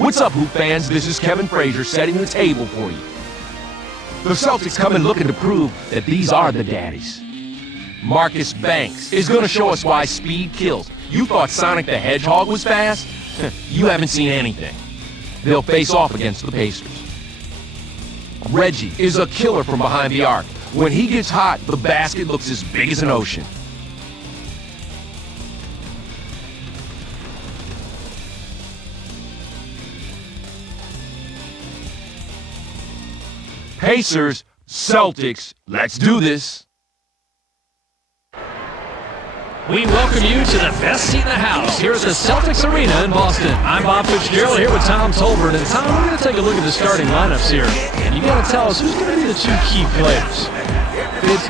What's up, Hoop fans? This is Kevin Frazier setting the table for you. The Celtics come in looking to prove that these are the daddies. Marcus Banks is going to show us why speed kills. You thought Sonic the Hedgehog was fast? You haven't seen anything. They'll face off against the Pacers. Reggie is a killer from behind the arc. When he gets hot, the basket looks as big as an ocean. Pacers, Celtics, let's do this. We welcome you to the best seat in the house here at the Celtics Arena in Boston. I'm Bob Fitzgerald here with Tom Tolbert. And Tom, we're going to take a look at the starting lineups here. And you got to tell us who's going to be the two key players.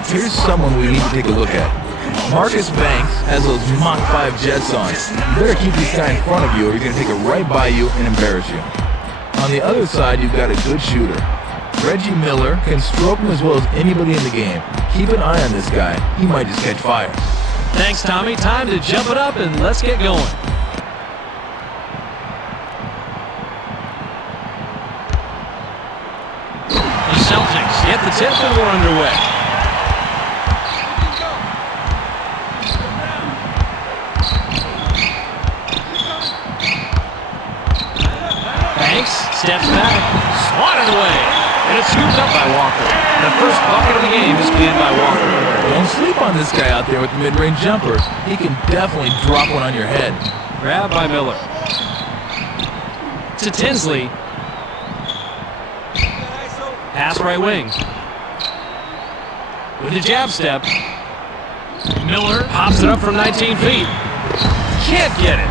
Here's someone we need to take a look at. Marcus Banks has those Mach 5 jets on. You better keep this guy in front of you or he's going to take it right by you and embarrass you. On the other side, you've got a good shooter. Reggie Miller can stroke him as well as anybody in the game. Keep an eye on this guy. He might just catch fire. Thanks, Tommy. Time to jump it up and let's get going. The Celtics get the tip and we're underway. Banks steps back, swatted away. And it's scooped up by Walker. The first bucket of the game is cleared by Walker. Don't sleep on this guy out there with the mid-range jumper. He can definitely drop one on your head. Grabbed by Miller. To Tinsley. Pass right wing. With a jab step. Miller pops it up from 19 feet. Can't get it.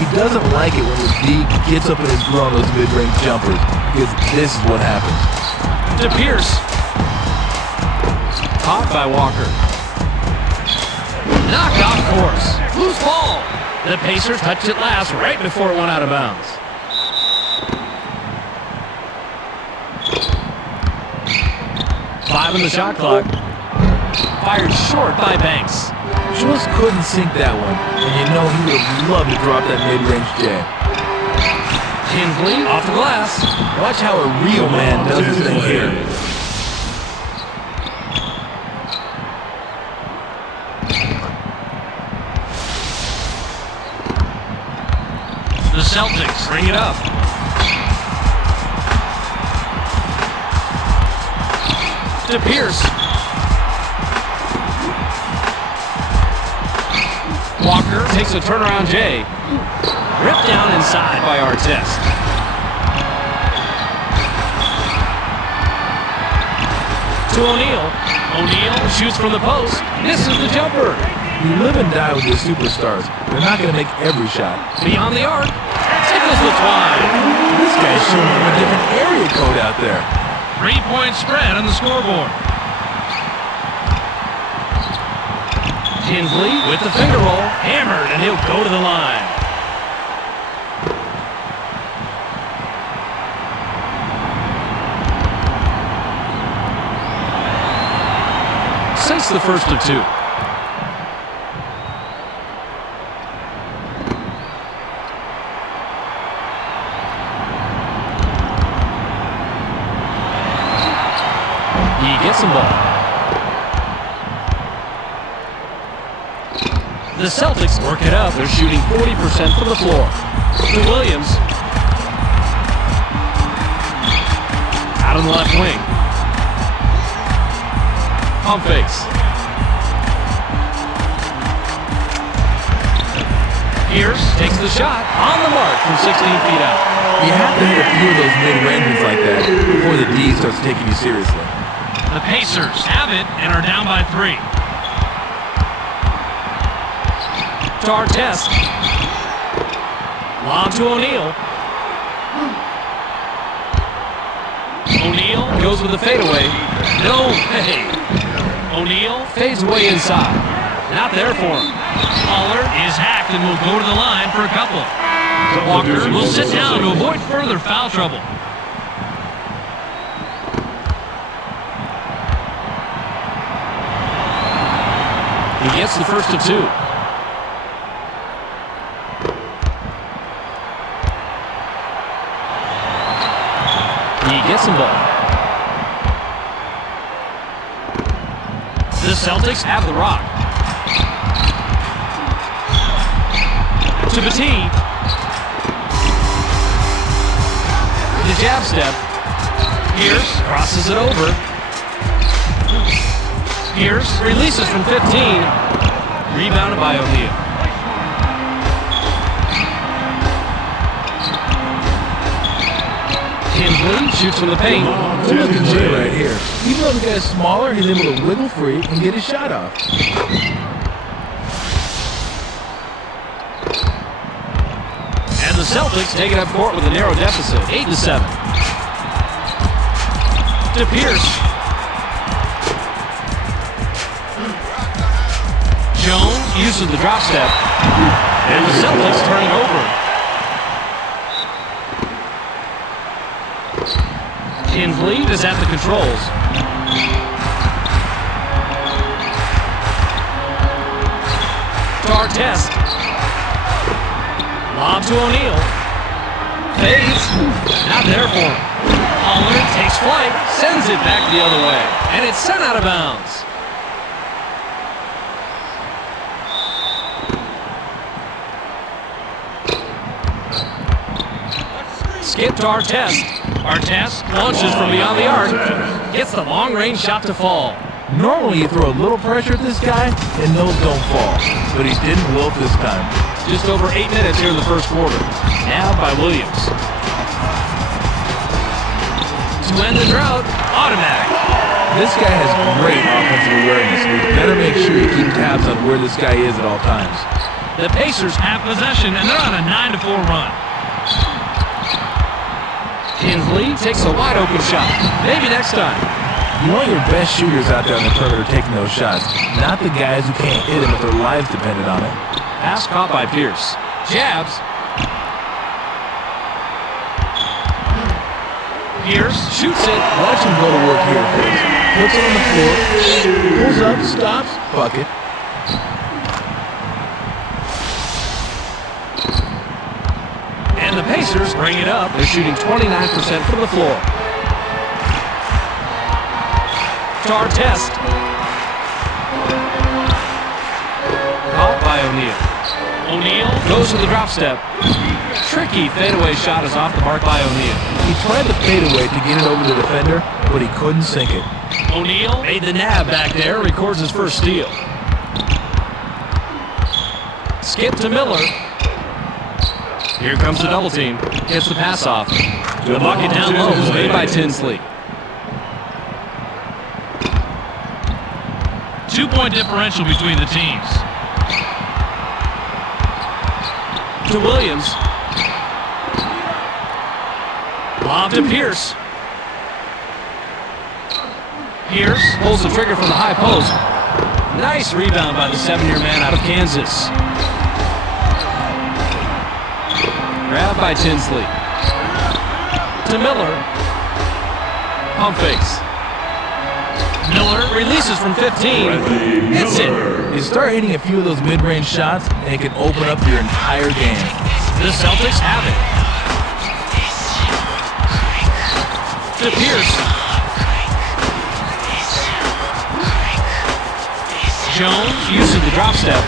He doesn't like it when the D gets up in his grill on those mid-range jumpers because this is what happens. To Pierce. Caught by Walker. Knocked off course. Loose ball. The Pacers touched it last right before it went out of bounds. Five on the shot clock. Fired short by Banks. Just couldn't sink that one, and you know he would have loved to drop that mid-range jab. Tinsley off the glass. Watch how a real man does his thing here. The Celtics bring it up. To Pierce. Walker takes a turnaround J. Ripped down inside by Artest. To O'Neal. O'Neal shoots from the post. Misses the jumper. You live and die with your superstars. They're not going to make every shot. Beyond the arc. Tickles the twine. This guy's showing him a different area code out there. 3-point spread on the scoreboard. Tinsley with the finger roll, hammered, and he'll go to the line. Since the first of two. He gets the ball. The Celtics work it up. They're shooting 40% from the floor. To Williams. Out on the left wing. Pump fakes. Pierce takes the shot on the mark from 16 feet out. You have to hit a few of those mid-ranges like that before the D starts taking you seriously. The Pacers have it and are down by 3. To Artest. Lob to O'Neal. O'Neal goes with the fadeaway. No way. O'Neal fades away inside. Not there for him. Pollard is hacked and will go to the line for a couple. Walker will sit down to avoid further foul trouble. He gets the first of two. He gets them both. The Celtics have the rock. To Petit. The jab step. Pierce crosses it over. Pierce releases from 15. Rebounded by O'Neal. Tinsley shoots from the paint. Look at Jay right here. Even though the guy's smaller, he's able to wiggle free and get his shot off. And the Celtics take it up court with a narrow deficit, 8-7. To Pierce. Jones uses the drop step. And the Celtics turn it over. Tinsley is at the controls. Artest. Lob to O'Neal. Fades. Not there for him. Pollard takes flight, sends it back the other way, and it's sent out of bounds. Skip to Artest. Artest launches from beyond the arc. Gets the long-range shot to fall. Normally you throw a little pressure at this guy and those don't fall. But he didn't wilt this time. Just over 8 minutes here in the first quarter. Now by Williams. To end the drought, automatic. This guy has great offensive awareness. We better make sure you keep tabs on where this guy is at all times. The Pacers have possession and they're on a 9-4 run. Tinsley takes a wide open shot. Maybe next time. You want your best shooters out there on the perimeter taking those shots, not the guys who can't hit them if their lives depended on it. Pass caught by Pierce. Jabs. Pierce shoots it. Watch him go to work here, please. Puts it on the floor, pulls up, stops, bucket. And the Pacers bring it up. They're shooting 29% from the floor. To Artest. Caught by O'Neal. O'Neal goes to the drop step. Tricky fadeaway shot is off the mark by O'Neal. He tried the fadeaway to get it over the defender, but he couldn't sink it. O'Neal made the nab back there, records his first steal. Skip to Miller. Here comes the double team. Gets the pass off. The bucket down low was made by Tinsley. 2-point differential between the teams. To Williams. Lob to Pierce. Pierce pulls the trigger from the high post. Nice rebound by the 7-year man out of Kansas. Grabbed by Tinsley. To Miller. Pump fakes. Miller releases from 15. Hits it. You start hitting a few of those mid-range shots, and it can open up your entire game. The Celtics have it. To Pierce. Jones uses the drop step.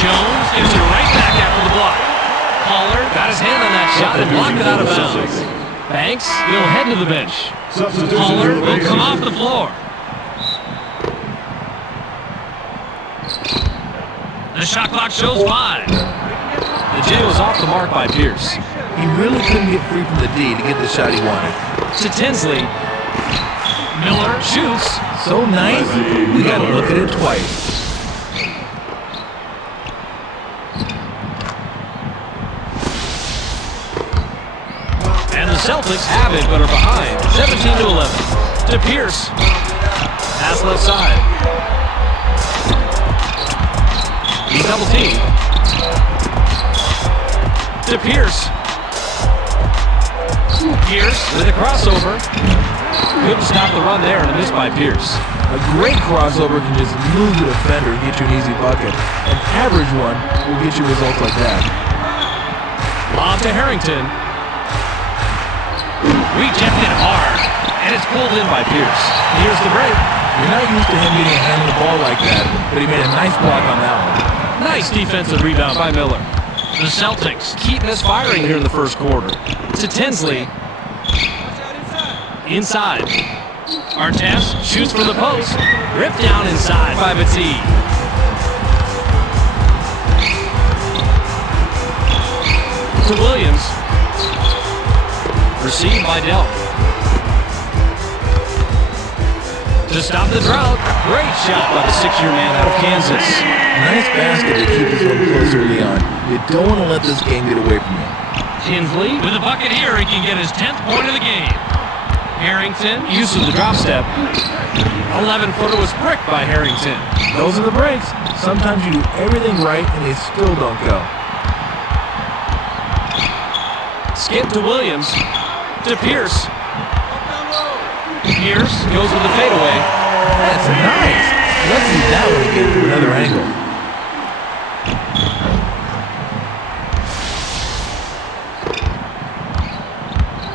Jones gives it right back after the block. Pollard got his hand on that shot and blocked it out of bounds. Banks will head to the bench. Pollard will come off the floor. The shot clock shows 5. The J was off the mark by Pierce. He really couldn't get free from the D to get the shot he wanted. To Tinsley. Miller shoots. So nice, we gotta look at it twice. And the Celtics have it, but are behind, 17-11. To Pierce. Pass left side. He's double teamed. To Pierce. Pierce with a crossover. Couldn't stop the run there and a miss by Pierce. A great crossover can just move the defender and get you an easy bucket. An average one will get you results like that. Lob to Harrington. Rejected hard. And it's pulled in by Pierce. Here's the break. You're not used to him getting a hand on the ball like that, but he made a nice block on that one. Nice defensive rebound by Miller. The Celtics keep misfiring here in the first quarter. To Tinsley. Inside. Artest shoots from the post. Ripped down inside by Batiste. To Williams. Received by Delp. To stop the drought. Great shot by the 6-year man out of Kansas. Nice basket to keep this one close early on. You don't want to let this game get away from you. Tinsley with a bucket here. He can get his 10th point of the game. Harrington, use of the drop step. 11-footer was bricked by Harrington. Those are the breaks. Sometimes you do everything right and they still don't go. Skip to Williams. To Pierce. Pierce goes with the fadeaway. That's nice. Let's see that one again from another angle.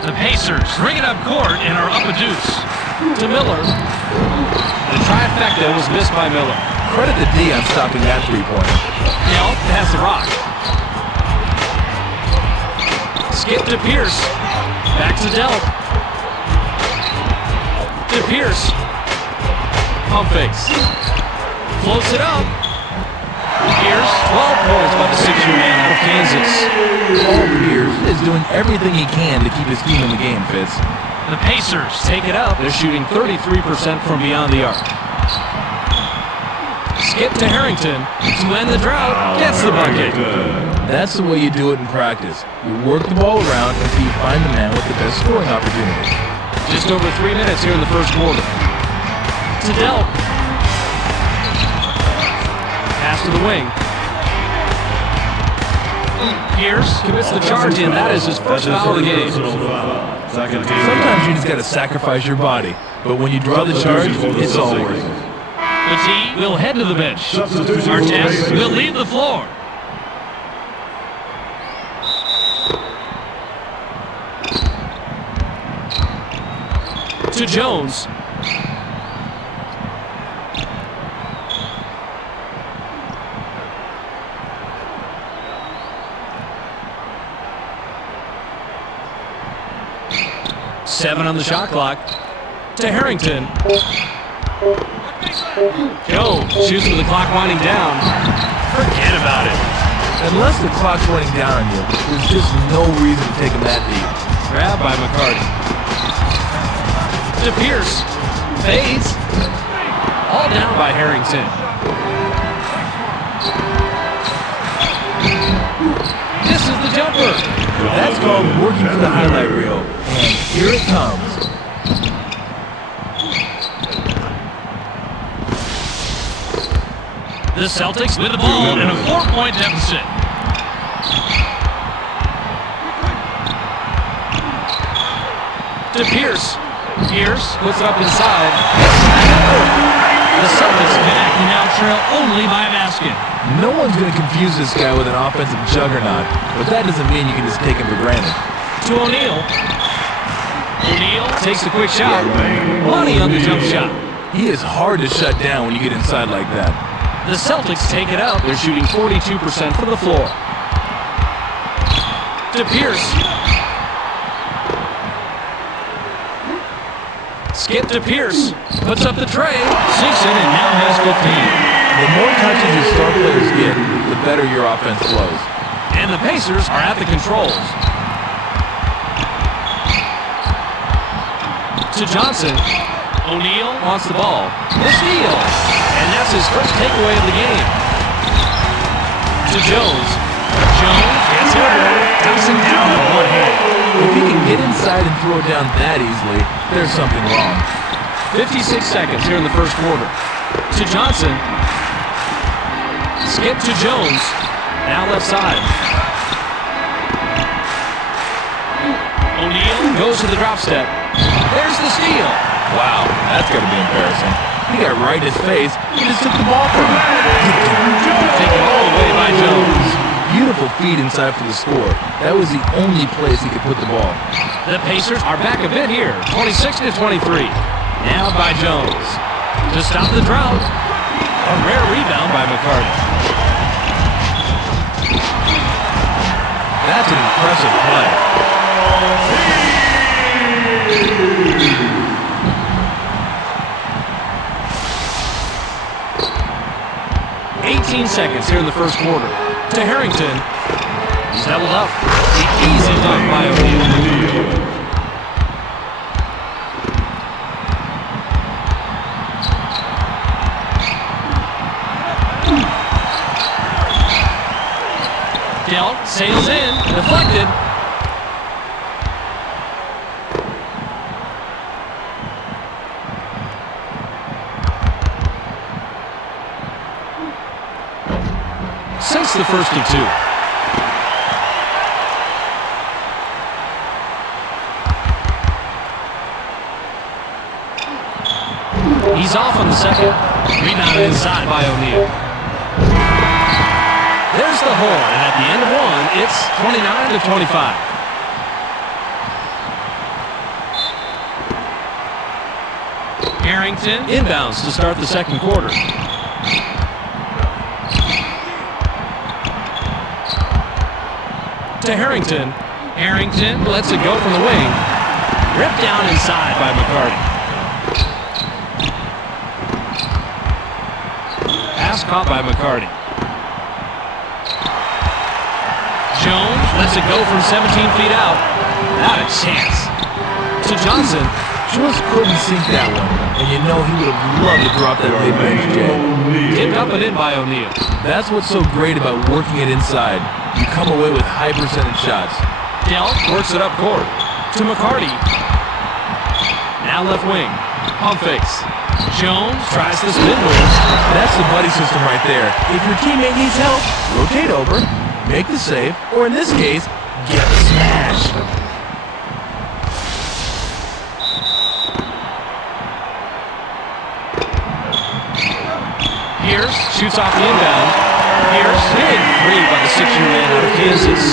The Pacers bring it up court and are up a deuce. To Miller. The trifecta was missed by Miller. Credit to D on stopping that three-pointer. Delp has the rock. Skip to Pierce. Back to Delp. To Pierce. Pump fakes. Floats it up. Pierce, 12 points by the 6-year man out of Kansas. Paul Pierce is doing everything he can to keep his team in the game, Fitz. The Pacers take it up. They're shooting 33% from beyond the arc. Skip to Harrington to end the drought. Gets the bucket. That's the way you do it in practice. You work the ball around until you find the man with the best scoring opportunity. Just over 3 minutes here in the first quarter. To Delp. Pass to the wing. Pierce commits the charge in. That is his first foul of the game. Sometimes you just got to sacrifice your body, but when you draw the charge, it's all worth it. Batiste will head to the bench. Artest will leave the floor. To Jones. Seven on the shot clock. To Harrington. Jones shoots with the clock winding down. Forget about it. Unless the clock's running down on you, there's just no reason to take him that deep. Grab by McCarty. To Pierce. Fades. All down by Harrington. Misses the jumper. That's called working for the highlight reel. And here it comes. The Celtics with the ball in a 4-point deficit. To Pierce. Pierce puts it up inside. The Celtics connect and now trail only by a basket. No one's going to confuse this guy with an offensive juggernaut, but that doesn't mean you can just take him for granted. To O'Neal. O'Neal takes a quick shot. Money on the jump shot. He is hard to shut down when you get inside like that. The Celtics take it up. They're shooting 42% from the floor. To Pierce. Skip to Pierce. Puts up the tray. Sinks it and now has 15. The more touches your star players get, the better your offense flows. And the Pacers are at the controls. To Johnson. O'Neal wants the ball. The steal. And that's his first takeaway of the game. To Jones. Jones gets it. Taps it down with one hand. If he can get inside and throw it down that easily, there's something wrong. 56 seconds here in the first quarter. To Johnson. Skip to Jones. Now left side. O'Neal goes to the drop step. There's the steal. Wow, that's got to be embarrassing. He got right in his face. He just took the ball from him. Taken all the way by Jones. Beautiful feed inside for the score. That was the only place he could put the ball. The Pacers are back a bit here, 26-23. Now by Jones. To stop the drought. A rare rebound by McCarty. That's an impressive play. 18 seconds here in the first quarter. To Harrington. He's doubled up. The easy dunk by O'Neal. Delt sails in. Deflected. Since the first of two. He's off on the second. Rebounded inside by O'Neal. There's the horn, and at the end of one, it's 29-25. Harrington inbounds to start the second quarter. To Harrington. Harrington lets it go from the wing. Ripped down inside by McCarty. Pass caught by McCarty. Jones lets it go from 17 feet out. Not a chance. To Johnson. Just couldn't sink that one. And you know he would have loved to drop that mid-range Jay. Tipped up and in by O'Neal. That's what's so great about working it inside. You come away with high percentage shots. Delt works it up court. To McCarty. Now left wing. Pump fakes. Jones tries the spin move. That's the buddy system right there. If your teammate needs help, rotate over, make the save, or in this case, get the smash. Pierce shoots off the inbound. Pierce big three by the 6-year man out of Kansas.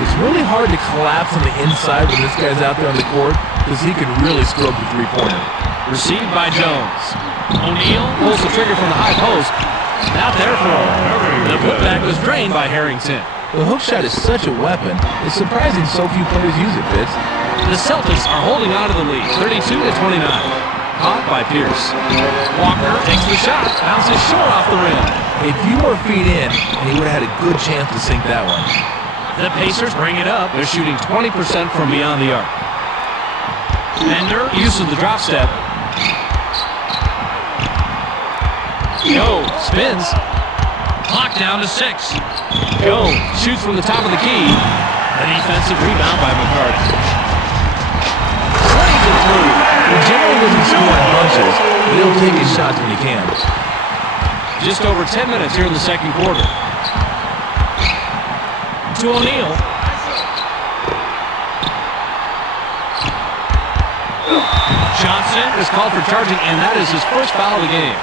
It's really hard to collapse on the inside when this guy's out there on the court because he can really stroke the three-pointer. Received by Jones. O'Neal pulls the trigger from the high post. Not there for him. The putback was drained by Harrington. The hook shot is such a weapon. It's surprising so few players use it, Fitz. The Celtics are holding on to the lead, 32-29. Caught by Pierce. Walker takes the shot, bounces short off the rim. A few more feet in, and he would have had a good chance to sink that one. The Pacers bring it up. They're shooting 20% from beyond the arc. Bender uses the drop step. Jones spins. Clock down to 6. Jones shoots from the top of the key. A defensive rebound by McCarty. Slams it through. He generally doesn't score in bunches, but he'll take his shots when he can. Just over 10 minutes here in the second quarter. To O'Neal. Johnson is called for charging, and that is his first foul of the game.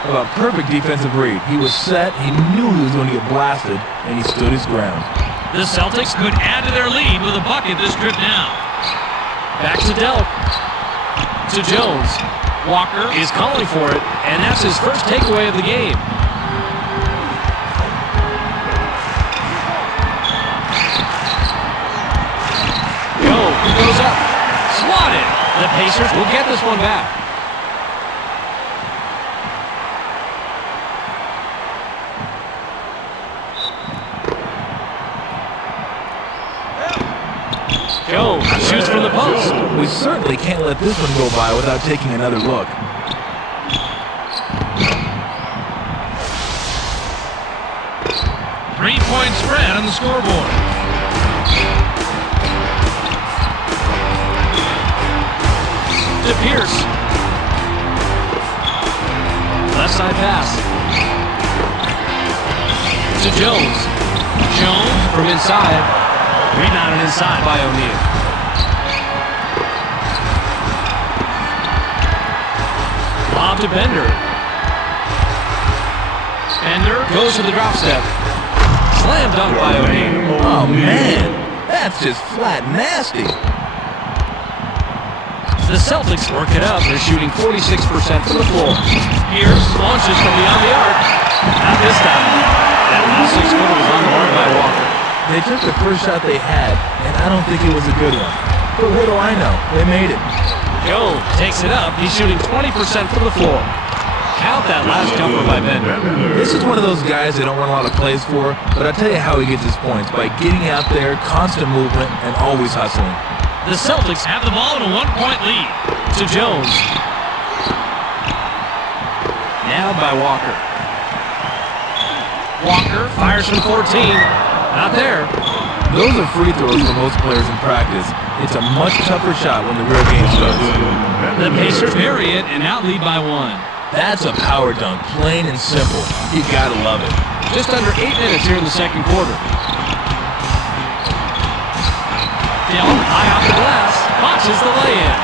A perfect defensive read. He was set, he knew he was going to get blasted, and he stood his ground. The Celtics could add to their lead with a bucket this trip down. Back to Delt. To Jones. Walker is calling for it, and that's his first takeaway of the game. Goes up. Swatted. The Pacers will get this one back. Jones shoots from the post. We certainly can't let this one go by without taking another look. Three-point spread on the scoreboard. To Pierce. Left side pass. To Jones. Jones from inside. Rebounded inside by O'Neal. Lob to Bender. Bender goes to the drop step. Slam dunk by O'Neal. Oh, man. That's just flat nasty. The Celtics work it up. They're shooting 46% from the floor. Pierce launches from beyond the arc. Not this time. That last 6-footer was on the mark by Walker. They took the first shot they had, and I don't think it was a good one. But what do I know? They made it. Jones takes it up. He's shooting 20% from the floor. Count that last jumper by Bender. This is one of those guys they don't run a lot of plays for, but I'll tell you how he gets his points, by getting out there, constant movement, and always hustling. The Celtics have the ball in a 1-point lead. To Jones. Now by Walker. Walker fires from 14. Not there. Those are free throws for most players in practice. It's a much tougher shot when the real game starts. The Pacers bury it and now lead by 1. That's a power dunk, plain and simple. You gotta love it. Just under 8 minutes here in the second quarter. Dillon high off the glass, botches the lay-in.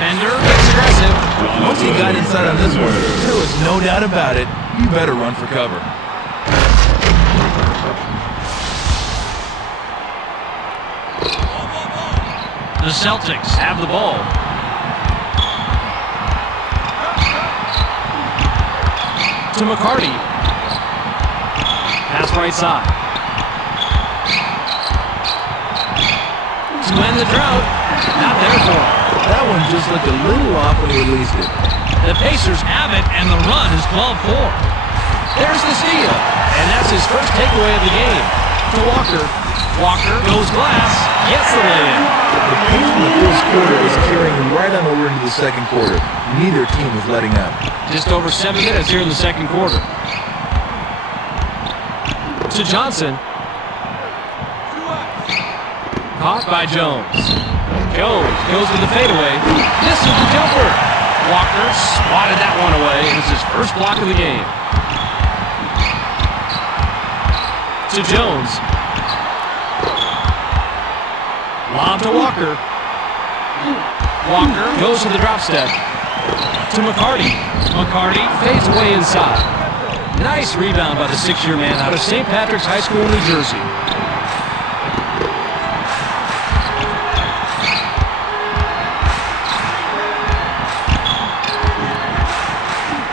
Bender gets aggressive. Once he got inside on this one, there was no doubt about it. You better run for cover. The Celtics have the ball. To McCarty. Pass right side. To end the drought. Not there for him. That one just looked a little off when he released it. The Pacers have it, and the run is 12-4. There's the steal, and that's his first takeaway of the game. To Walker. Walker goes glass, gets the lay-in. The pace in the first quarter was carrying right on over into the second quarter. Neither team was letting up. Just over 7 minutes here in the second quarter. To Johnson. Caught by Jones. Jones goes to the fadeaway. Misses the jumper. Walker swatted that one away. It's his first block of the game. To Jones. Lob to Walker. Walker goes to the drop step. To McCarty. McCarty fades away inside. Nice rebound by the 6-year man out of St. Patrick's High School, New Jersey.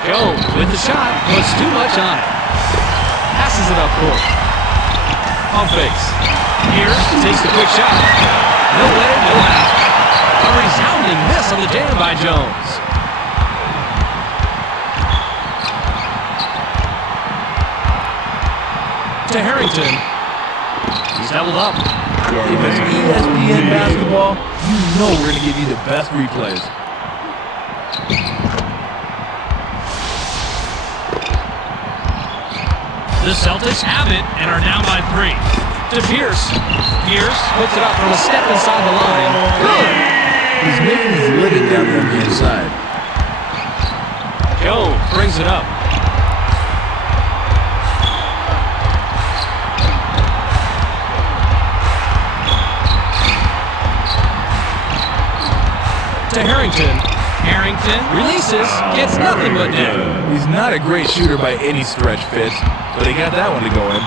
Jones with the shot, puts too much on it. Passes it up court. Pump fakes. Pierce takes the quick shot. No way, no out. A resounding miss on the jam by Jones. To Harrington. He's doubled up. If it's ESPN basketball, you know we're going to give you the best replays. The Celtics have it and are down by 3. To Pierce. Pierce puts it up from a step inside the line. Good. He's making his living down there on the inside. Jones brings it up. To Harrington. Harrington releases, gets nothing but net. He's not a great shooter by any stretch, Fitz, but he got that one to go in.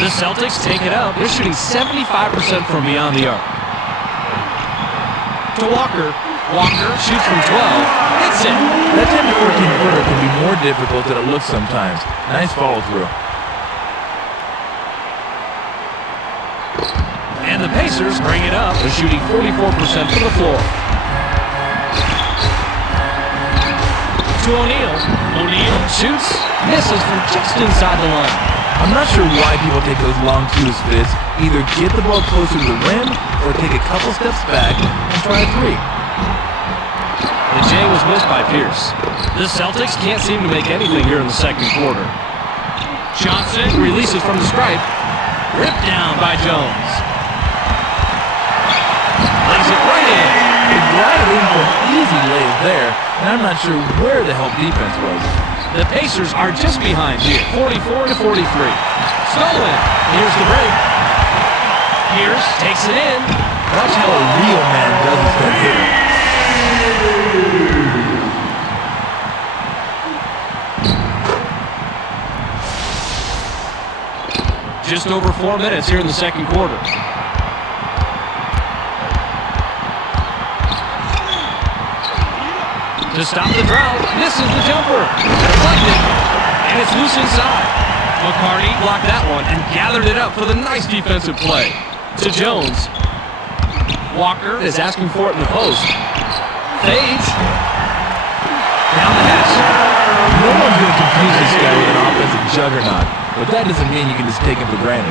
The Celtics take it up. They're shooting 75% from beyond the arc. To Walker. Walker shoots from 12. Hits it. That 10 to 14 footer can be more difficult than it looks sometimes. Nice follow through. And the Pacers bring it up. They're shooting 44% from the floor. To O'Neal. O'Neal shoots, misses from just inside the line. I'm not sure why people take those long twos, Fitz. Either get the ball closer to the rim or take a couple steps back and try a 3. The J was missed by Pierce. The Celtics can't seem to make anything here in the second quarter. Johnson releases from the stripe. Ripped down by Jones. Lays it right in. Right in for an easy layup there, and I'm not sure where the help defense was. The Pacers are just behind here, 44-43. Stolen. Here's the break. Pierce takes it in. Watch how a real man does this to hitter. Just over 4 minutes here in the second quarter. To stop the drought, misses the jumper. Deflected, and it's loose inside. McCarty blocked that one and gathered it up for the nice defensive play. To Jones. Walker is asking for it in the post. Fades. Down the hatch. No one's going to confuse this guy with an offensive juggernaut, but that doesn't mean you can just take him for granted.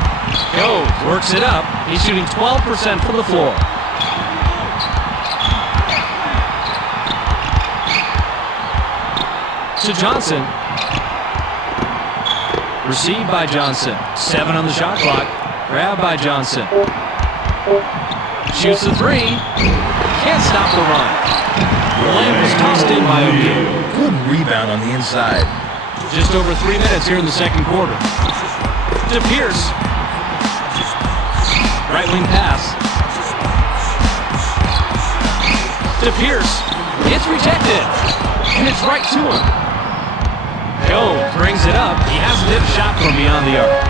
Goes, works it up. He's shooting 12% from the floor. To Johnson. Received by Johnson. 7 on the shot clock. Grabbed by Johnson. Shoots the 3. Can't stop the run. The layup is tossed in by O'Neal. Good rebound on the inside. Just over 3 minutes here in the second quarter. To Pierce. Right wing pass. To Pierce. It's rejected. And it's right to him. Jones brings it up. He hasn't hit a shot from beyond the arc.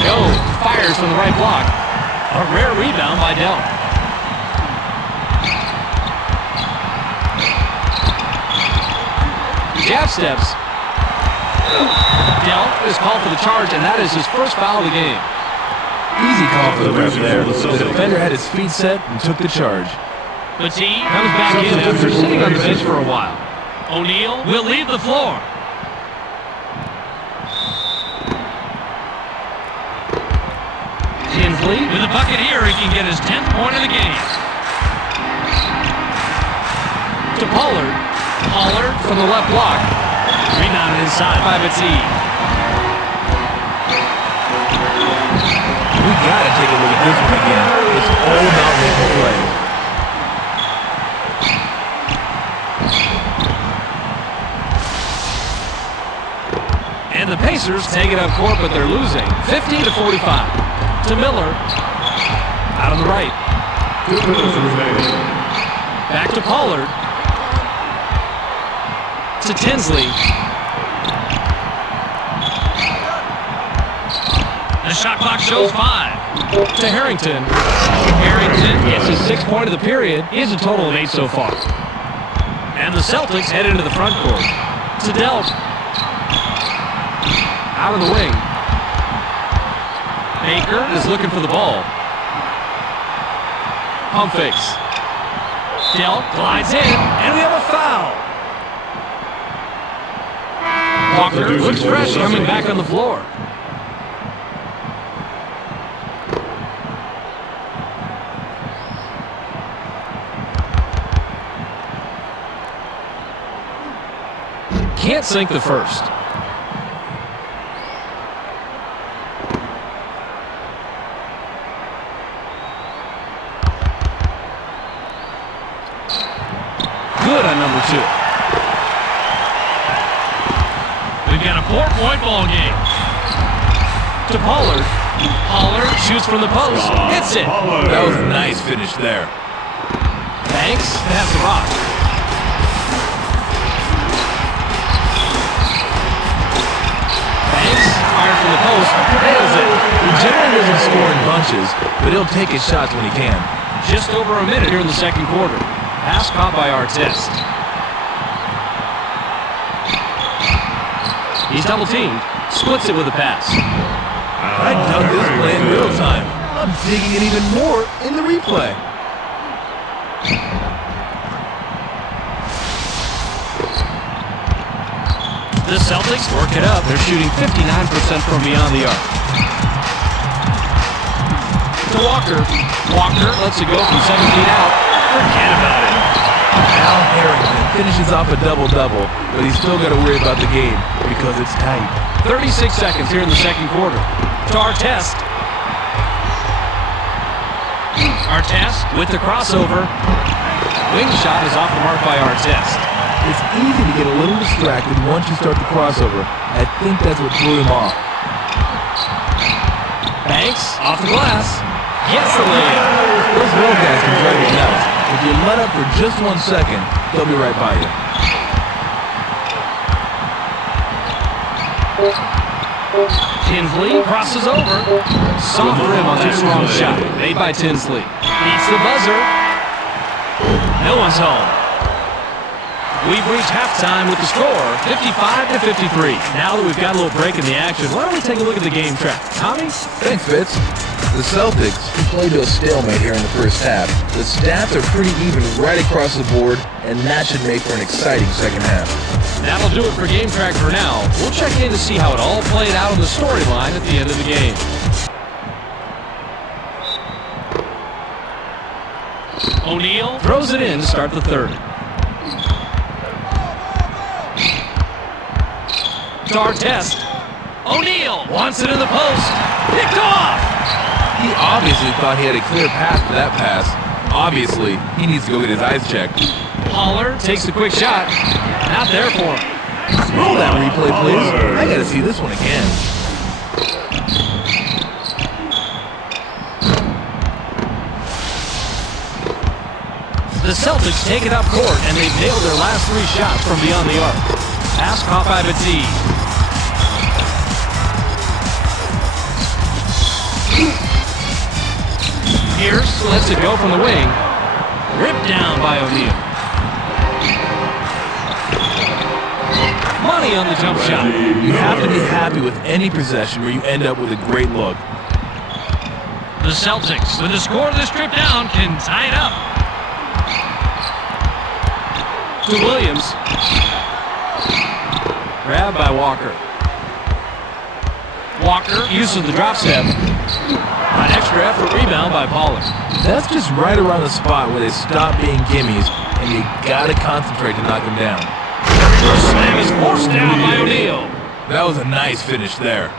Jones fires from the right block. A rare rebound by Dell. Jab steps. Dell is called for the charge, and that is his first foul of the game. Easy call for the ref there. The defender had his feet set and took the charge. Petit comes back in after sitting on the bench for a while. O'Neal will leave the floor. Tinsley with a bucket here. He can get his 10th point of the game. To Pollard. Pollard from the left block. Rebounded inside by Petit. We got to take a look at this one again. It's all about making plays. And the Pacers take it up court, but they're losing. 50-45. To Miller. Out on the right. Back to Pollard. To Tinsley. The shot clock shows 5. To Harrington. Harrington gets his 6th point of the period. He has a total of 8 so far. And the Celtics head into the front court. To Delp. Out of the wing. Baker is looking for the ball. Pump fakes. Delp glides in, and we have a foul. Walker looks fresh coming back on the floor. Can't sink the first. Good on number 2. We've got a 4-point ball game. To Pollard. Pollard shoots from the post. Hits it. That was a nice finish there. Banks has the rock. Banks fires from the post. Nails it. He generally doesn't score in bunches, but he'll take his shots when he can. Just over a minute here in the second quarter. Pass caught by Artest. He's double teamed. Splits it with a pass. I dug this play in real time. I'm digging it even more in the replay. The Celtics work it up. They're shooting 59% from beyond the arc. To Walker. Walker lets it go from 17 out. Forget about it. Al Harrington finishes off a double-double, but he's still got to worry about the game because it's tight. 36 seconds here in the second quarter. To Artest. Artest with the crossover. Wing shot is off the mark by Artest. It's easy to get a little distracted once you start the crossover. I think that's what threw him off. Banks off the glass. Gets the layup. Those little guys can drive you nuts. If you let up for just 1 second, they'll be right by you. Tinsley crosses over. Soft rim on that strong shot. Made by Tinsley. Beats the buzzer. No one's home. We've reached halftime with the score, 55-53. Now that we've got a little break in the action, why don't we take a look at the game track? Tommy? Thanks, Fitz. The Celtics played to a stalemate here in the first half. The stats are pretty even right across the board, and that should make for an exciting second half. That'll do it for Game Track for now. We'll check in to see how it all played out in the storyline at the end of the game. O'Neal throws it in to start the third. Test. O'Neal wants it in the post. Picked off. He obviously thought he had a clear path to that pass. Obviously, he needs to go get his eyes checked. Pollard takes a quick shot. Not there for him. Roll that replay, please. I gotta see this one again. The Celtics take it up court, and they've nailed their last 3 shots from beyond the arc. Pass caught by Batiste. Pierce lets it go from the wing. Ripped down by O'Neal. Money on the jump shot. You have to be happy with any possession where you end up with a great look. The Celtics, with the score of this trip down, can tie it up. To Williams. Grabbed by Walker. Walker uses the drop step. An extra effort rebound by Pollard. That's just right around the spot where they stop being gimmies, and you gotta concentrate to knock them down. First slam is forced down by O'Neal. That was a nice finish there.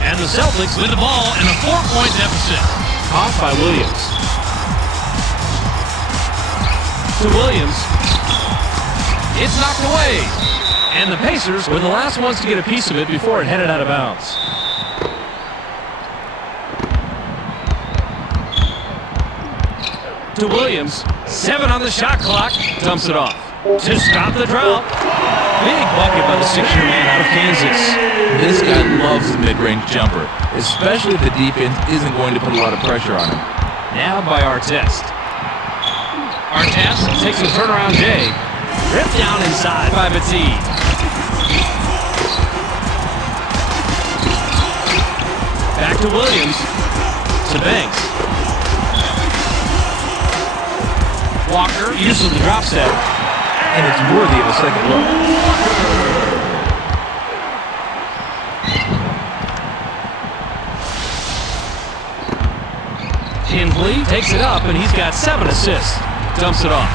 And the Celtics with the ball in a 4-point deficit. Caught by Williams. To Williams. It's knocked away. And the Pacers were the last ones to get a piece of it before it headed out of bounds. To Williams. 7 on the shot clock. Dumps it off. To stop the drought. Big bucket by the 6-year man out of Kansas. This guy loves the mid-range jumper, especially if the defense isn't going to put a lot of pressure on him. Now by Artest. Artest takes a turnaround J. Ripped down inside by Batiste. Back to Williams. To Banks. Walker uses the drop step. And it's worthy of a second look. Tinsley takes it up, and he's got 7 assists. Dumps it off.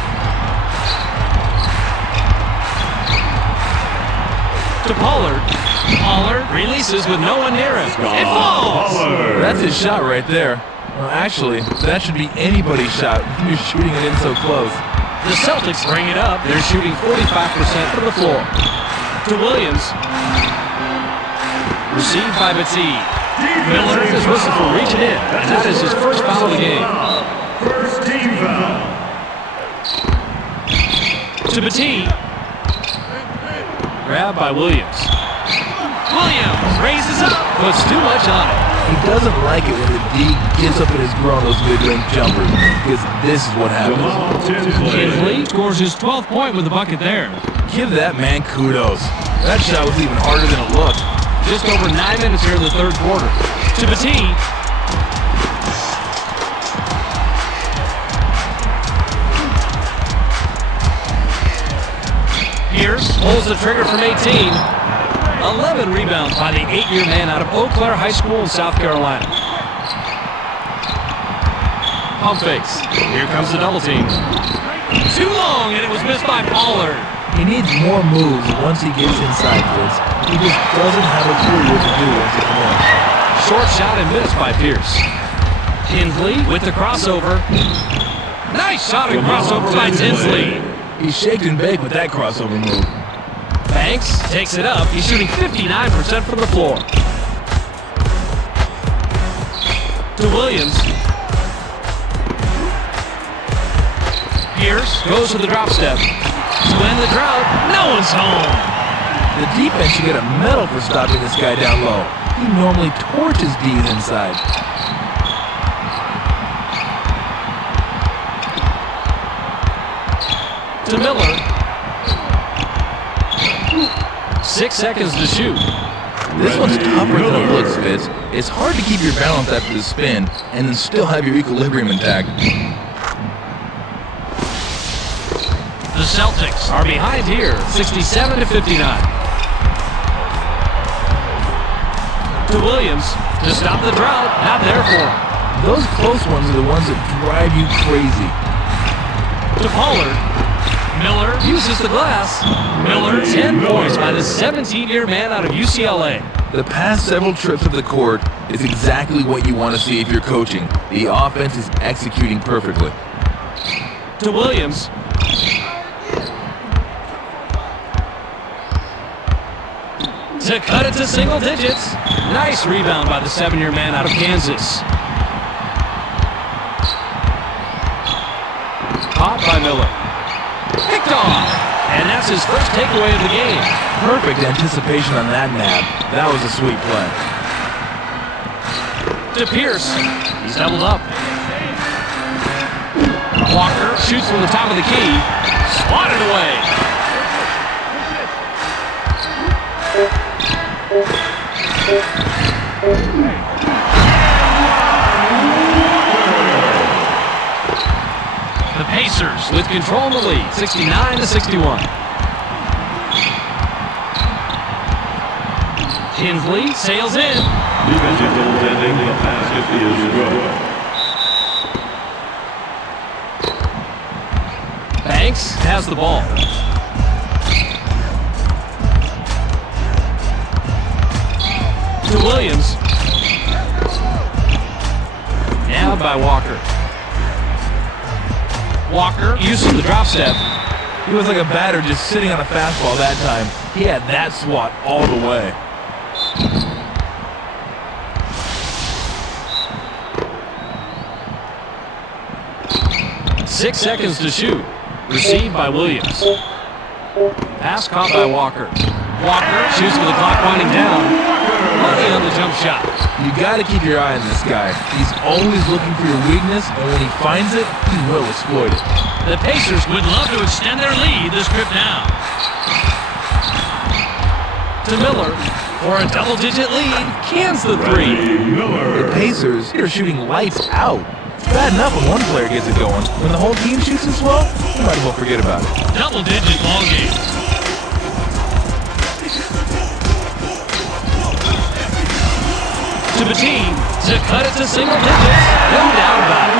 To Pollard. Pollard releases with no one near him. It falls! That's his shot right there. Well, actually, that should be anybody's shot when you're shooting it in so close. The Celtics bring it up. They're shooting 45% from the floor. To Williams. Received by Batiste. Miller is whistled for reaching in, and that is his first foul of the game. First team foul. To Batiste. Grabbed by Williams. Williams raises up, puts too much on it. He doesn't like it when the D gets up in his grill on those mid-range jumpers, because this is what happens. Tinsley scores his 12th point with the bucket there. Give that man kudos. That shot was even harder than it looked. Just over 9 minutes here in the third quarter. To Batiste. Pierce pulls the trigger from 18. 11 rebounds by the 8-year man out of Eau Claire High School in South Carolina. Pump fakes. Here comes the double team. Too long, and it was missed by Pollard. He needs more moves once he gets inside this. He just doesn't have a clue what to do once he commits. Short shot and missed by Pierce. Tinsley with the crossover. Nice shot and crossover by Tinsley. He shaked and baked with that crossover move. Banks takes it up. He's shooting 59% from the floor. To Williams. Pierce goes to the drop step. To end the drought, no one's home. The defense should get a medal for stopping this guy down low. He normally torches D's inside. To Miller. 6 seconds to shoot. This one's tougher than it looks, Fitz. It's hard to keep your balance after the spin and then still have your equilibrium intact. The Celtics are behind here, 67-59. To Williams to stop the drought. Not there for him. Those close ones are the ones that drive you crazy. To Pollard. Miller uses the glass. Miller, 10 points by the 17-year man out of UCLA. The past several trips of the court is exactly what you want to see if you're coaching. The offense is executing perfectly. To Williams. To cut it to single digits. Nice rebound by the 7-year man out of Kansas. Caught by Miller. Picked off. And that's his first takeaway of the game. Perfect anticipation on that nab. That was a sweet play. To Pierce. He's doubled up. Walker shoots from the top of the key. Swatted away. The Pacers with control in the lead, 69-61. Tinsley sails in. Defensive goaltending, the basket is good. Banks has the ball. To Williams. Nabbed by Walker. Walker using the drop step. He was like a batter just sitting on a fastball that time. He had that swat all the way. Six seconds to shoot. Received by Williams. Pass caught by Walker. Walker shoots with the clock winding down. Money on the jump shot. You got to keep your eye on this guy. He's always looking for your weakness, and when he finds it, he will exploit it. The Pacers would love to extend their lead this trip now. To Miller for a double-digit lead. Cans the three. The Pacers are shooting lights out. It's bad enough when one player gets it going. When the whole team shoots as well, you might as well forget about it. Double-digit ball game. To Bettine to cut it to single digits. No doubt about it.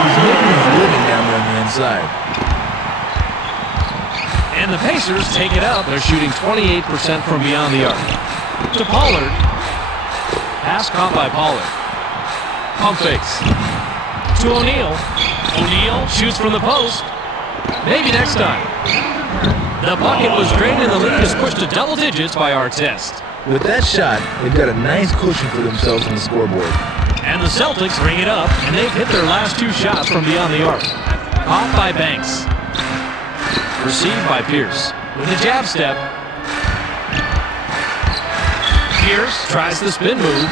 He's making his living down there on the inside. And the Pacers take it up. They're shooting 28% from beyond the arc. To Pollard. Pass caught by Pollard. Pump fakes. To O'Neal. O'Neal shoots from the post. Maybe next time. The bucket was drained and the lead is pushed to double digits by Artest. With that shot, they've got a nice cushion for themselves on the scoreboard. And the Celtics bring it up, and they've hit their last two shots from beyond the arc. Caught by Banks. Received by Pierce. With a jab step. Pierce tries the spin move.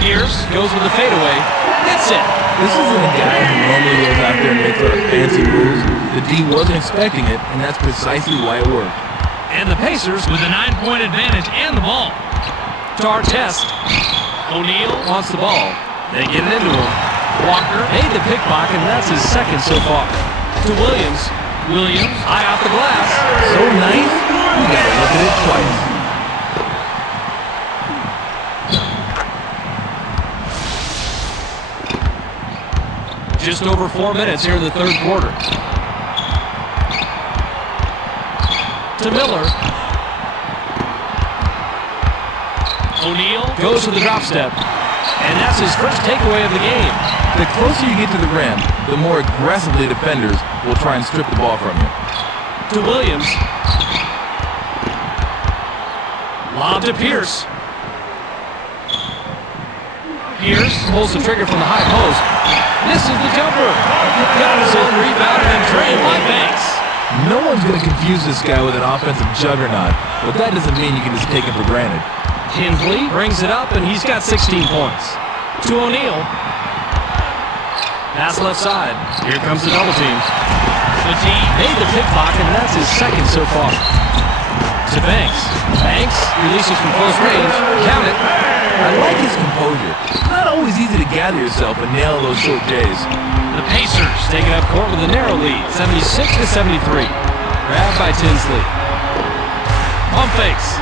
Pierce goes with the fadeaway. Hits it. This isn't a guy who normally goes out there and makes a lot of fancy moves. The D wasn't expecting it, and that's precisely why it worked. And the Pacers with a 9-point advantage and the ball. To Artest. O'Neal wants the ball. They get it into him. Walker made the pickpocket, and that's his second so far. To Williams. Williams, high off the glass. So nice, you gotta look at it twice. Just over 4 minutes here in the third quarter. To Miller. O'Neal goes to the drop step. And that's his first takeaway of the game. The closer you get to the rim, the more aggressively defenders will try and strip the ball from you. To Williams. Lob to Pierce. Pierce pulls the trigger from the high post. Misses the jumper. Got his own rebound and trained by Banks. No one's going to confuse this guy with an offensive juggernaut, but that doesn't mean you can just take him for granted. Tinsley brings it up, and he's got 16 points. To O'Neal. Pass left side. Here comes the double team. The team made the pickpocket, and that's his second so far. To Banks. Banks releases from close range. Count it. I like his composure. It's not always easy to gather yourself and nail those short J's. The Pacers take it up court with a narrow lead, 76-73. Grabbed by Tinsley. Pump fakes.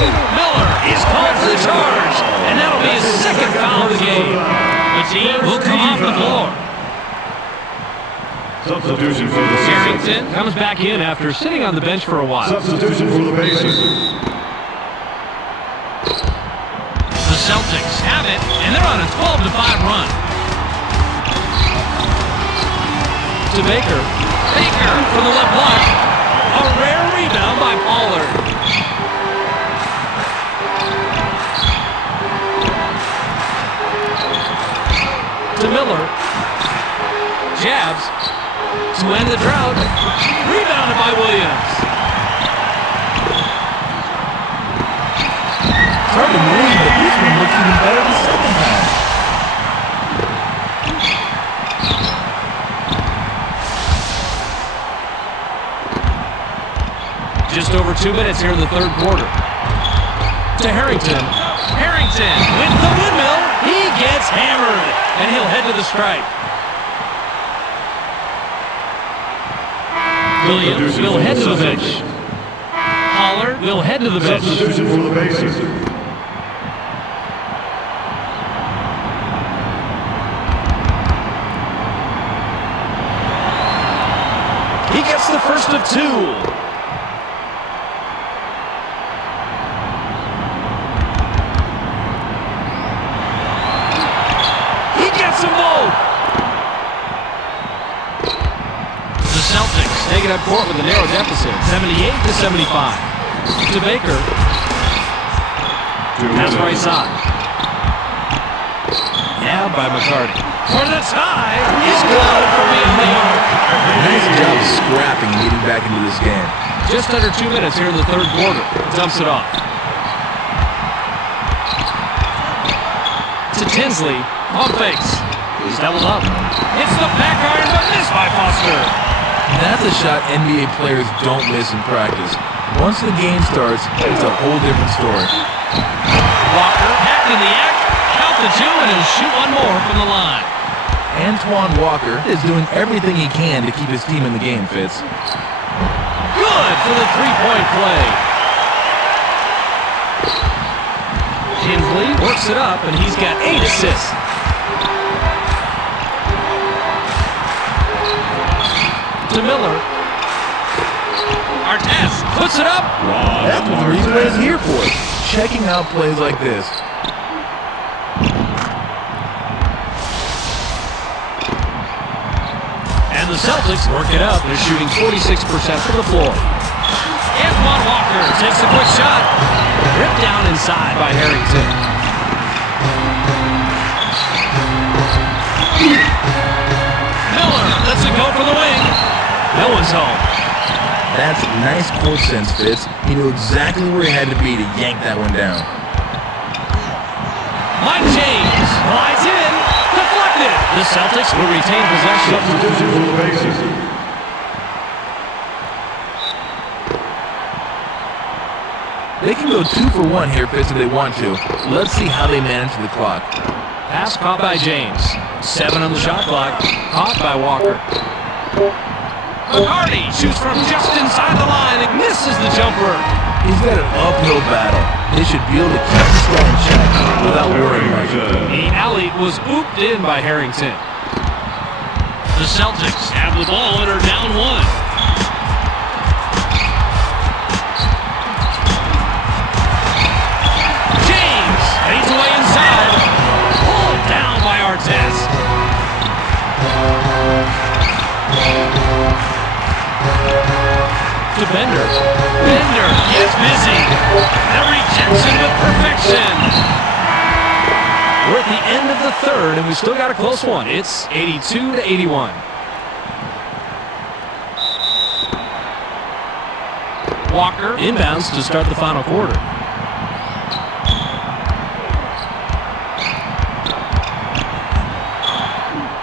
Miller is called for the charge, and that'll be his second foul of the game. The team will come off the floor. Substitution for the Harrington comes back in after sitting on the bench for a while. Substitution for the Pacers. The Celtics have it, and they're on a 12-5 run. To Baker. Baker for the left block. A rare rebound by Pollard. To Miller. Jabs. To end the drought. Rebounded by Williams. It's hard to believe that this one looks even better the second time. Just over 2 minutes here in the third quarter. To Harrington. Harrington with the windmill. He gets hammered, and he'll head to the stripe. Williams will head to the bench. Pollard will head to the bench. Substitution for the Pacers. He gets the first of two. Some both. The Celtics take it up court with a narrow deficit, 78-75. To Baker. Pass right side. Now by McCarty. For the tie, he's good for beyond the arc. Nice job scrapping and getting back into this game. Just under 2 minutes here in the third quarter. Dumps it off. To Tinsley. Pump fakes. He's doubled up. It's the back iron, but missed by Foster. That's a shot NBA players don't miss in practice. Once the game starts, it's a whole different story. Walker hacked in the act. Count the two, and he'll shoot one more from the line. Antoine Walker is doing everything he can to keep his team in the game, Fitz. Good for the three-point play. Tinsley works it up, and he's got 8 assists. To Miller. Artest puts it up. That's what the replay is here for. Checking out plays like this. And the Celtics work it up. They're shooting 46% from the floor. Antoine Walker takes a quick shot. Ripped down inside by Harrington. Miller lets it go for the wing. No one's home. That's nice court sense, Fitz. He knew exactly where he had to be to yank that one down. Mike James glides in. Deflected. The Celtics will retain possession. Substitution for the Pacers. They can go 2 for 1 here, Fitz, if they want to. Let's see how they manage the clock. Pass caught by James. 7 on the shot clock. Caught by Walker. McCarty shoots from just inside the line and misses the jumper. He's got an uphill battle. They should be able to keep this guy in check without worrying much. The alley was ooped in by Harrington. The Celtics have the ball and are down 1. James fades away inside. Pulled down by Artest. To Bender. Bender gets busy. The rejection with perfection. We're at the end of the third, and we still got a close one. It's 82-81. Walker inbounds to start the final quarter.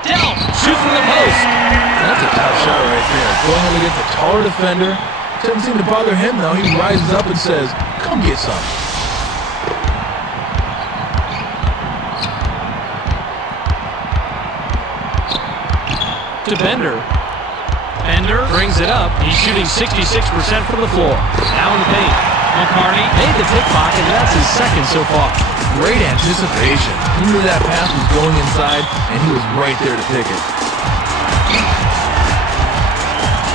Delp shoots from the post. That's a tough shot right there. Going up against a taller defender. Doesn't seem to bother him, though. He rises up and says, come get some. To Bender. Bender brings it up. He's shooting 66% from the floor. Now in the paint. McCarty made the pickpocket, and that's his second so far. Great anticipation. He knew that pass was going inside, and he was right there to pick it.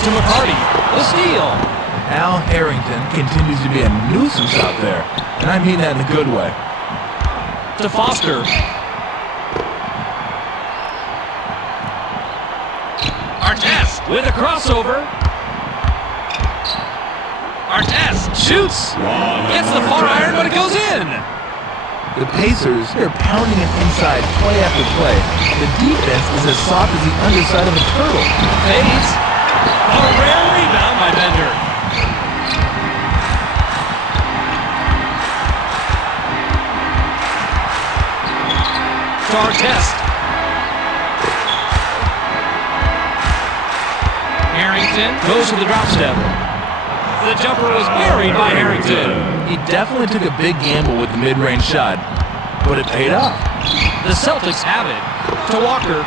To McCarty. The steal. Al Harrington continues to be a nuisance out there, and I mean that in a good way. To Foster. Artest with a crossover. Artest shoots. Gets the far iron, but it goes in. The Pacers, they're pounding it inside play after play. The defense is as soft as the underside of a turtle. Fades. A rare rebound by Bender. To Artest. Harrington goes to the drop step. The jumper was buried by Harrington. He definitely took a big gamble with the mid-range shot, but it paid off. The Celtics have it. To Walker.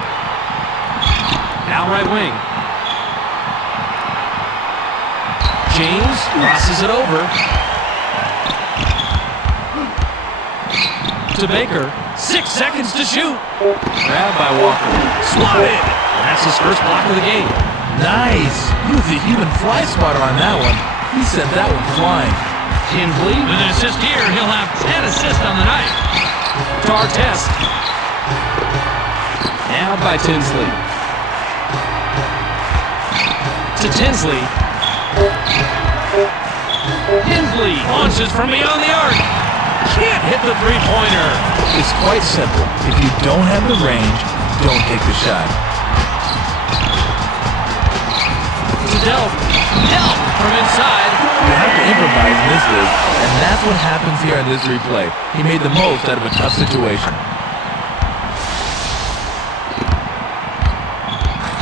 Now right wing. James crosses it over. To Baker. 6 seconds to shoot. Grabbed by Walker. Swatted. That's his first block of the game. Nice. He was a human fly spotter on that one. He sent that one flying. Tinsley with an assist here. He'll have 10 assists on the night. To Artest. Now by Tinsley. To Tinsley. Tinsley launches from beyond the arc. Can't hit the three-pointer. It's quite simple. If you don't have the range, don't take the shot. To Delp. Delp from inside. You have to improvise in this league, and that's what happens here in this replay. He made the most out of a tough situation.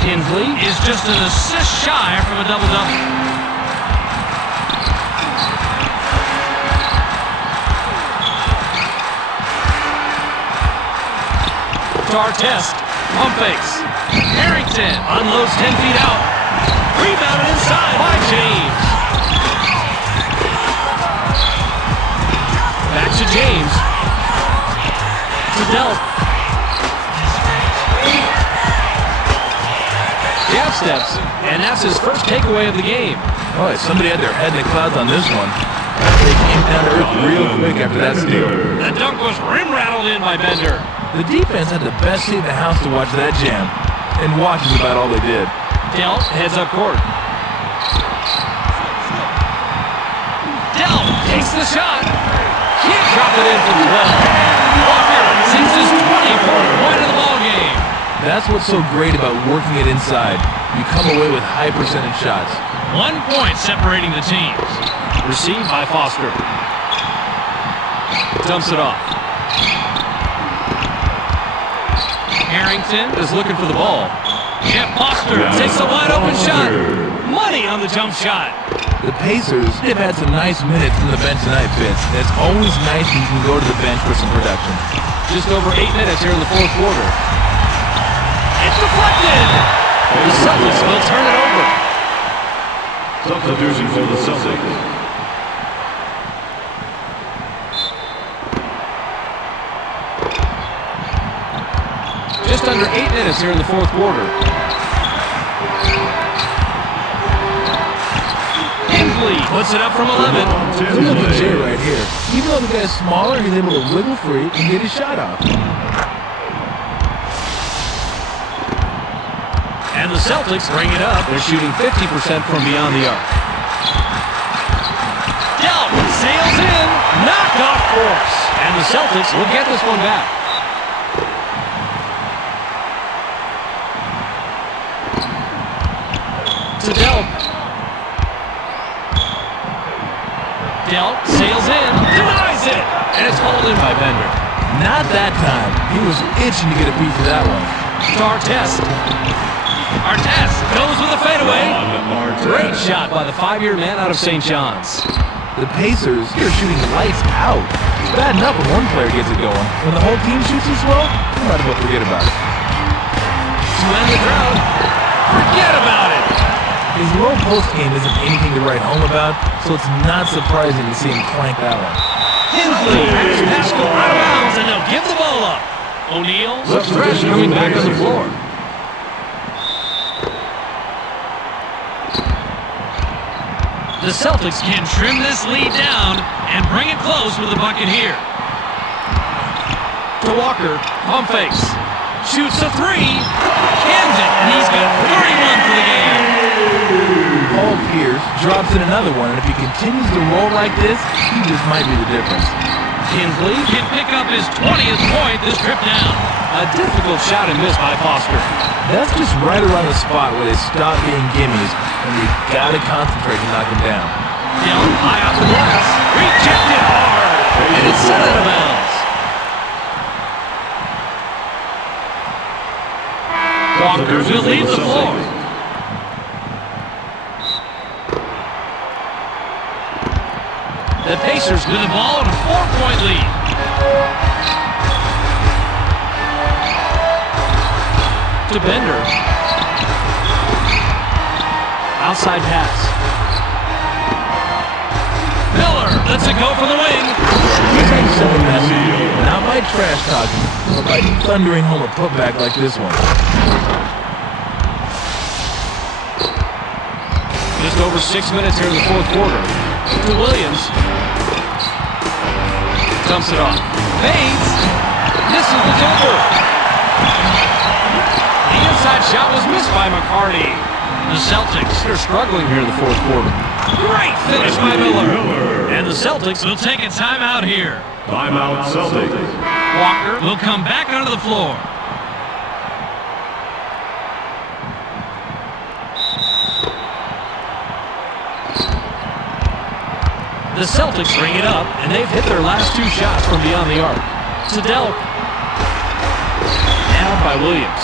Tinsley is just an assist shy from a double-double. To Artest. Pump fakes. Harrington unloads 10 feet out. Rebounded inside by James. Back to James. To Delp. Jab steps, and that's his first takeaway of the game. Boy, somebody had their head in the clouds on this one. They came down to earth real quick after that steal. The dunk was rim-rattled in by Bender. The defense had the best seat in the house to watch that jam, and watch is about all they did. Delp heads up court. Delp takes the shot. Can't drop it in from 12. Walker sinks his 24th point of the ballgame. That's what's so great about working it inside. You come away with high percentage shots. 1 point separating the teams. Received by Foster. Dumps it off. Harrington is looking for the ball. Jeff Foster takes a wide open shot. Money on the jump shot. The Pacers, they've had some nice minutes from the bench tonight, Fitz. And it's always nice when you can go to the bench for some production. Just over 8 minutes here in the fourth quarter. It's deflected. The Celtics will turn it over. Substitution for the Celtics. Just under 8 minutes here in the fourth quarter. Tinsley puts it up from 11. Look at Jay right here. Even though the guy's smaller, he's able to wiggle free and get his shot off. And the Celtics bring it up. They're shooting 50% from beyond the arc. Delp sails in, knocked off course. And the Celtics will get this one back. To Delp. Dealt, sails in, denies it, and it's hauled in by Bender. Not that time. He was itching to get a piece of that one. To Artest. Artest goes with a fadeaway. Great shot by the 5-year man out of St. John's. The Pacers are shooting lights out. It's bad enough when one player gets it going. When the whole team shoots as well, you might as well forget about it. To end the drought, forget about it. His low post game isn't anything to write home about, so it's not surprising to see him clank that one. Hensley has Pascal out of bounds, and they'll give the ball up. O'Neal looks fresh coming back on the floor. The Celtics can trim this lead down and bring it close with a bucket here. To Walker, pump fakes, shoots a 3, cans it, and he's got 31 for the game. Paul Pierce drops in another one, and if he continues to roll like this, he just might be the difference. Kinsley can pick up his 20th point this trip down. A difficult shot and miss by Foster. That's just right around the spot where they stop being gimmies, and you gotta concentrate to knock them down. Down high off the glass. Rejected hard. And it's sent out of bounds. Walker will leave the floor. The Pacers with the ball and a 4-point lead. To Bender. Outside pass. Miller lets it go for the wing. He's like something messy, not by trash talking, but by thundering home a putback like this one. Just over 6 minutes here in the fourth quarter. To Williams. Dumps it off. Fades. Misses the jumper. The inside shot was missed by McCarty. The Celtics are struggling here in the fourth quarter. Great finish by Miller. And the Celtics will take a timeout here. Timeout Celtics. Walker will come back onto the floor. The Celtics bring it up, and they've hit their last 2 shots from beyond the arc. To Delk. Down by Williams.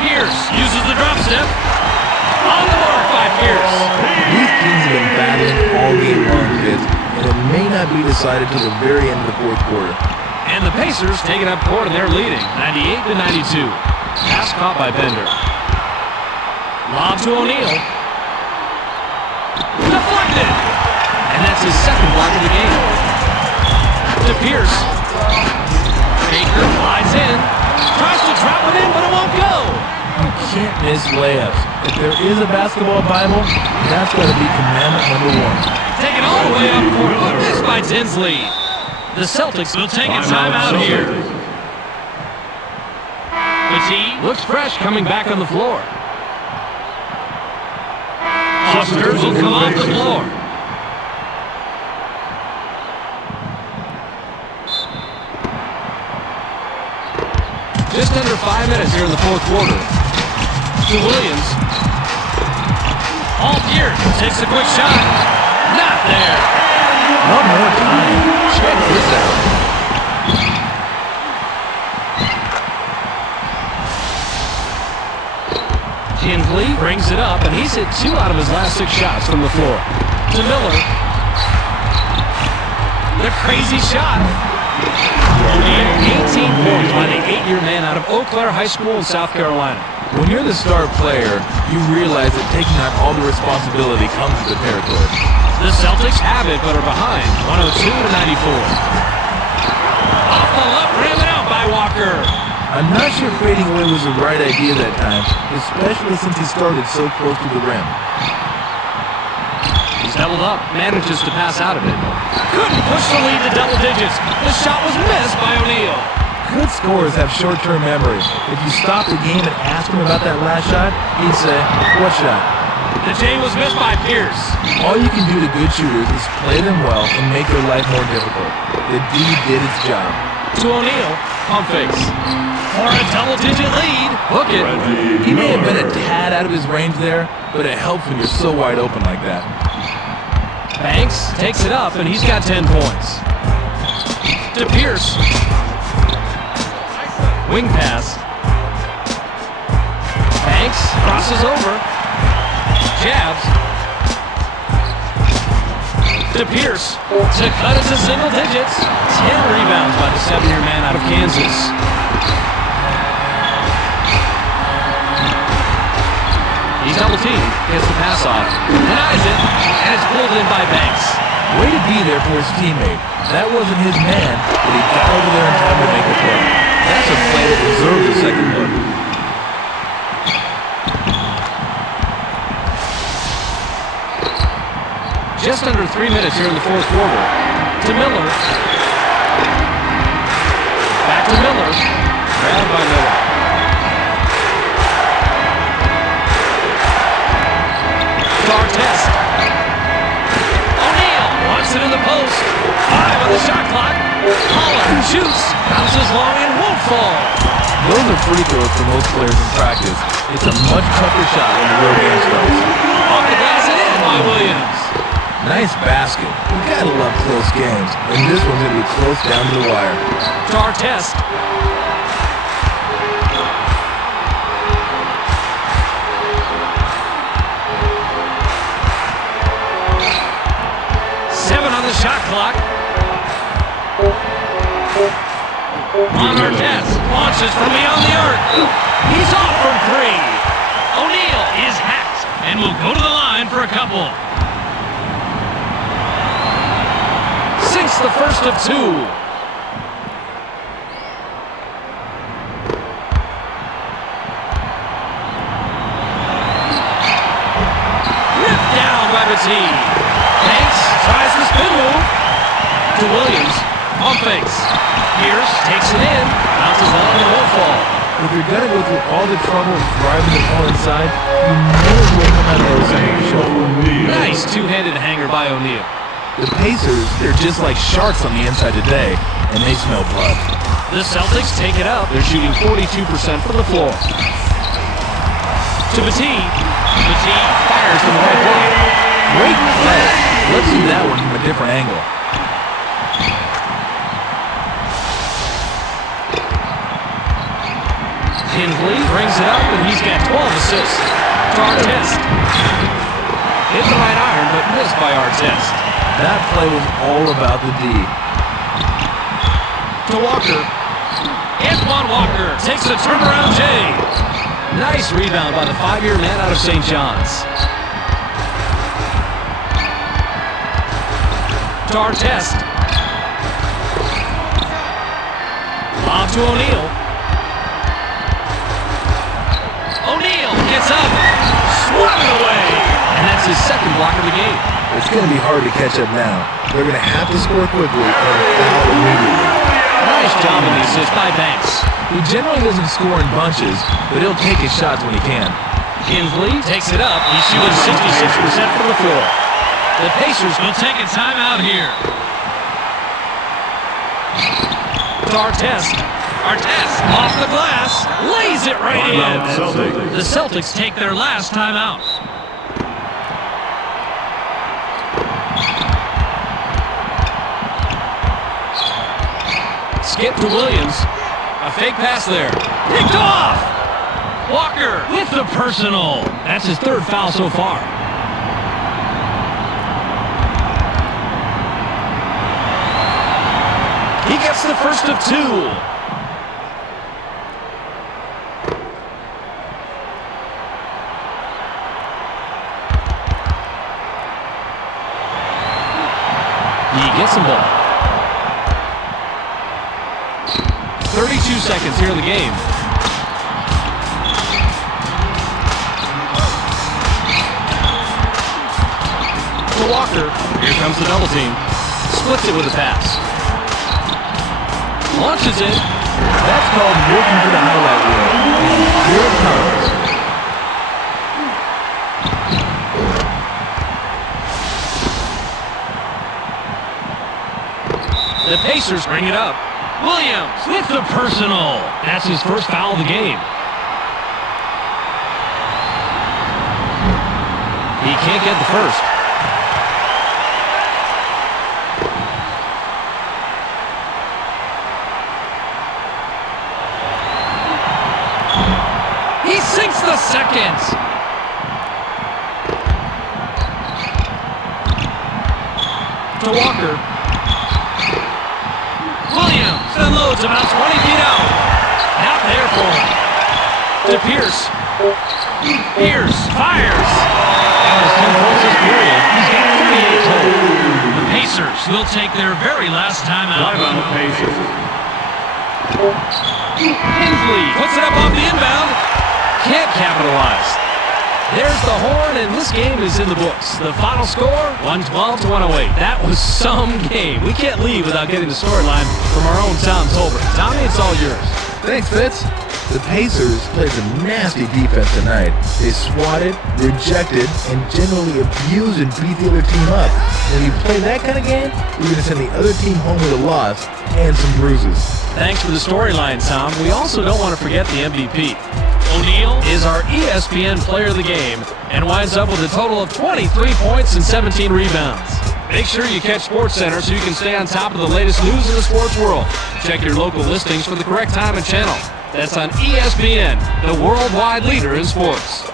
Pierce uses the drop step. On the mark by Pierce. These teams have been battling all game long, kids, and it may not be decided till the very end of the fourth quarter. And the Pacers taking up court, and they're leading 98-92. Pass caught by Bender. Lob to O'Neal. Deflected! And that's his second block of the game. To Pierce. Baker flies in. Tries to drop it in, but it won't go. You can't miss layups. If there is a basketball Bible, that's got to be commandment number 1. Taken all the way up court, but missed by Tinsley. The Celtics will take a timeout here. Petit looks fresh coming back on the floor. Foster will come off the floor. Just under 5 minutes here in the fourth quarter. To Williams. Paul Pierce takes a quick shot. Not there. One more time. Check this out. Kinsley brings it up, and he's hit 2 out of his last 6 shots from the floor. To Miller. The crazy shot. O'Neal, 18 points by the 8-year man out of Eau Claire High School in South Carolina. When you're the star player, you realize that taking on all the responsibility comes with the territory. The Celtics have it, but are behind 102-94. Off the left rim and out by Walker. I'm not sure fading away was the right idea that time, especially since he started so close to the rim. He's doubled up, manages to pass out of it. Couldn't push the lead to double digits. The shot was missed by O'Neal. Good scorers have short-term memory. If you stop the game and ask him about that last shot, he'd say, what shot? The J was missed by Pierce. All you can do to good shooters is play them well and make their life more difficult. The D did its job. To O'Neal. Pump fakes. For a double-digit lead. Hook it. He may have been a tad out of his range there, but it helps when you're so wide open like that. Banks takes it up, and he's got 10 points. To Pierce. Wing pass. Banks crosses over. Jabs. To Pierce. To cut it to single digits. 10 rebounds by the 7-year man out of Kansas. He's double teamed. Gets the pass off. Denies it. And it's pulled in by Banks. Way to be there for his teammate. That wasn't his man, but he got over there in time to make the play. That's a play that deserves a second look. Just under 3 minutes here in the fourth quarter. To Miller. Back to Miller. Grabbed by Miller. Artest. O'Neal wants it in the post. 5 on the shot clock. Pollard shoots. Bounces long and won't fall. Those are free throws for most players in practice. It's a much tougher shot when the real game starts. Off the glass and in by Williams. Nice basket. You gotta love close games, and this one's gonna be close down to the wire. To Artest. Shot clock. On Artest. Launches from beyond the arc. He's off from 3. O'Neal is hacked and will go to the line for a couple. Sinks the first of 2. Ripped down by Batiste. Banks tries the spin move to Williams. Pump fakes. Pierce takes it in. Bounces long and won't fall. If you're gonna go through all the trouble of driving the ball inside, you may as well come out of those second show. Nice two-handed hanger by O'Neal. The Pacers, they're just like sharks on the inside today, and they smell blood. The Celtics take it up. They're shooting 42% from the floor. To Batiste. Batiste fires from the right point. Great play. Let's see that one from a different angle. Tinsley brings it up, and he's got 12 assists. To Artest. Hit the right iron, but missed by Artest. That play was all about the D. To Walker. Antoine Walker takes the turnaround J. Nice rebound by the 5-year man out of St. John's. To Artest. Lob to O'Neal. O'Neal gets up. Swung it away. And that's his second block of the game. It's going to be hard to catch up now. They're going to have to score quickly and foul immediately. Nice job in the assist by Banks. He generally doesn't score in bunches, but he'll take his shots when he can. Tinsley takes it up. He's shooting 66% from the floor. The Pacers will take a timeout here. To Artest. Artest off the glass. Lays it right in. The Celtics take their last timeout. Skip to Williams. A fake pass there. Picked off. Walker with the personal. That's his third foul so far. He gets the first of 2. He gets the ball. 32 seconds here in the game. To Walker. Here comes the double team. Splits it with a pass. Launches it. That's called working for the highlight reel. Here it comes. The Pacers bring it up. Williams with the personal. That's his first foul of the game. He can't get the first. He sinks the second. To Walker. Williams unloads about 20 feet out. Not there for him. To Pierce. Pierce fires. That was 10 points this period. He's got 38 total. The Pacers will take their very last timeout. Timeout, Pacers. Hensley puts it up off the inbound. Can't capitalize. There's the horn, and this game is in the books. The final score, 112-108. That was some game. We can't leave without getting the storyline from our own Tom Tolbert. Tommy, it's all yours. Thanks, Fitz. The Pacers played some nasty defense tonight. They swatted, rejected, and generally abused and beat the other team up. When you play that kind of game, you're going to send the other team home with a loss and some bruises. Thanks for the storyline, Tom. We also don't want to forget the MVP. O'Neal is our ESPN player of the game and winds up with a total of 23 points and 17 rebounds. Make sure you catch SportsCenter so you can stay on top of the latest news in the sports world. Check your local listings for the correct time and channel. That's on ESPN, the worldwide leader in sports.